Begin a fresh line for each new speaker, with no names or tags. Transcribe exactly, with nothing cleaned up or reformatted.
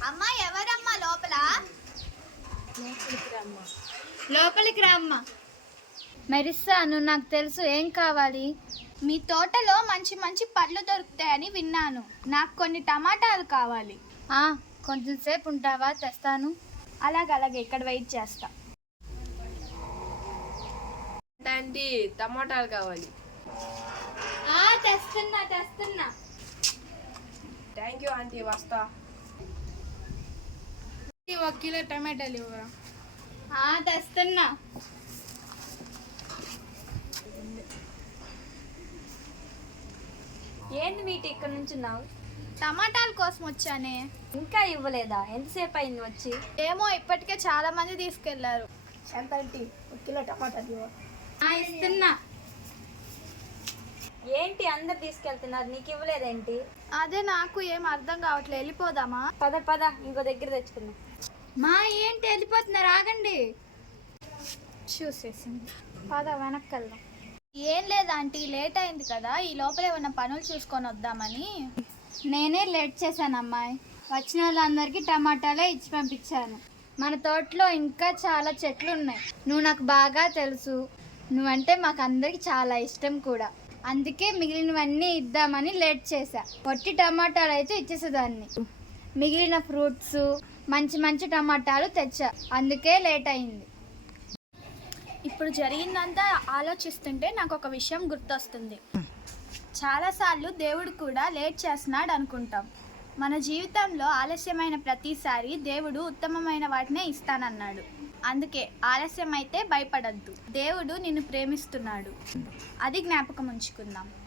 అమ్మా ఎవరమ్మా లోపల?
లోపలికి రా అమ్మా. మెరిస్సా, నువ్వు నాకు తెలుసు, ఏం కావాలి?
మీ తోటలో మంచి మంచి పళ్ళు దొరుకుతాయని విన్నాను. నాకు కొన్ని టమాటాలు కావాలి.
ఆ, కొంచెం సేపు ఉంటావా, తెస్తాను.
అలాగలాగే ఇక్కడ వెయిట్ చేస్తా.
ఆంటీ టమాటాలు కావాలి.
ఆ, తెస్తున్నా తెస్తున్నా.
థ్యాంక్ యూ ఆంటీ, వస్తా.
ఒక కిలో టమాటాలు ఇవ్వరా?
ఆ, తెస్తున్నా. ఏంది మీటి ఇక్కడ నుంచున్నావు?
టమాటాల కోసం వచ్చానే.
ఇంకా ఇవ్వలేదా? ఎంతసేపు అయింది వచ్చి?
ఏమో ఇప్పటికే చాలా మంది తీసుకెళ్లారు.
ఒక కిలో టమాటాలు ఇవ్వ.
ఆ, ఇస్తున్నా. ఏంటి అందరు తీసుకెళ్తున్నారు, నీకు ఇవ్వలేదేంటి?
అదే నాకు ఏం అర్థం కావట్లేదు. వెళ్ళిపోదామా?
పద పద, ఇంకో దగ్గర తెచ్చుకుందాం. మా ఏంటి వెళ్ళిపోతున్నారు, ఆగండి.
చూసేసింది.
పద వెనక్కి వెళ్దాం.
ఏం లేదు ఆంటీ, లేట్ అయింది కదా, ఈ లోపల ఏమన్నా పనులు చూసుకొని వద్దామని.
నేనే లేట్ చేశాను అమ్మాయి. వచ్చిన వాళ్ళందరికీ టమాటాలే ఇచ్చి పంపించాను. మన తోటలో ఇంకా చాలా చెట్లు ఉన్నాయి. నువ్వు నాకు బాగా తెలుసు, నువ్వంటే మాకు అందరికి చాలా ఇష్టం కూడా. అందుకే మిగిలినవన్నీ ఇద్దామని లేట్ చేశా. పొట్టి టమాటాలు అయితే ఇచ్చేసేదాన్ని. మిగిలిన ఫ్రూట్స్, మంచి మంచి టమాటాలు తెచ్చా, అందుకే లేట్ అయింది.
ఇప్పుడు జరిగిందంతా ఆలోచిస్తుంటే నాకు ఒక విషయం గుర్తొస్తుంది. చాలాసార్లు దేవుడు కూడా లేట్ చేస్తున్నాడు అనుకుంటాం. మన జీవితంలో ఆలస్యమైన ప్రతిసారి దేవుడు ఉత్తమమైన వాటినే ఇస్తానన్నాడు. అందుకే ఆలస్యం అయితే భయపడద్దు. దేవుడు నిన్ను ప్రేమిస్తున్నాడు, అది జ్ఞాపకం ఉంచుకుందాం.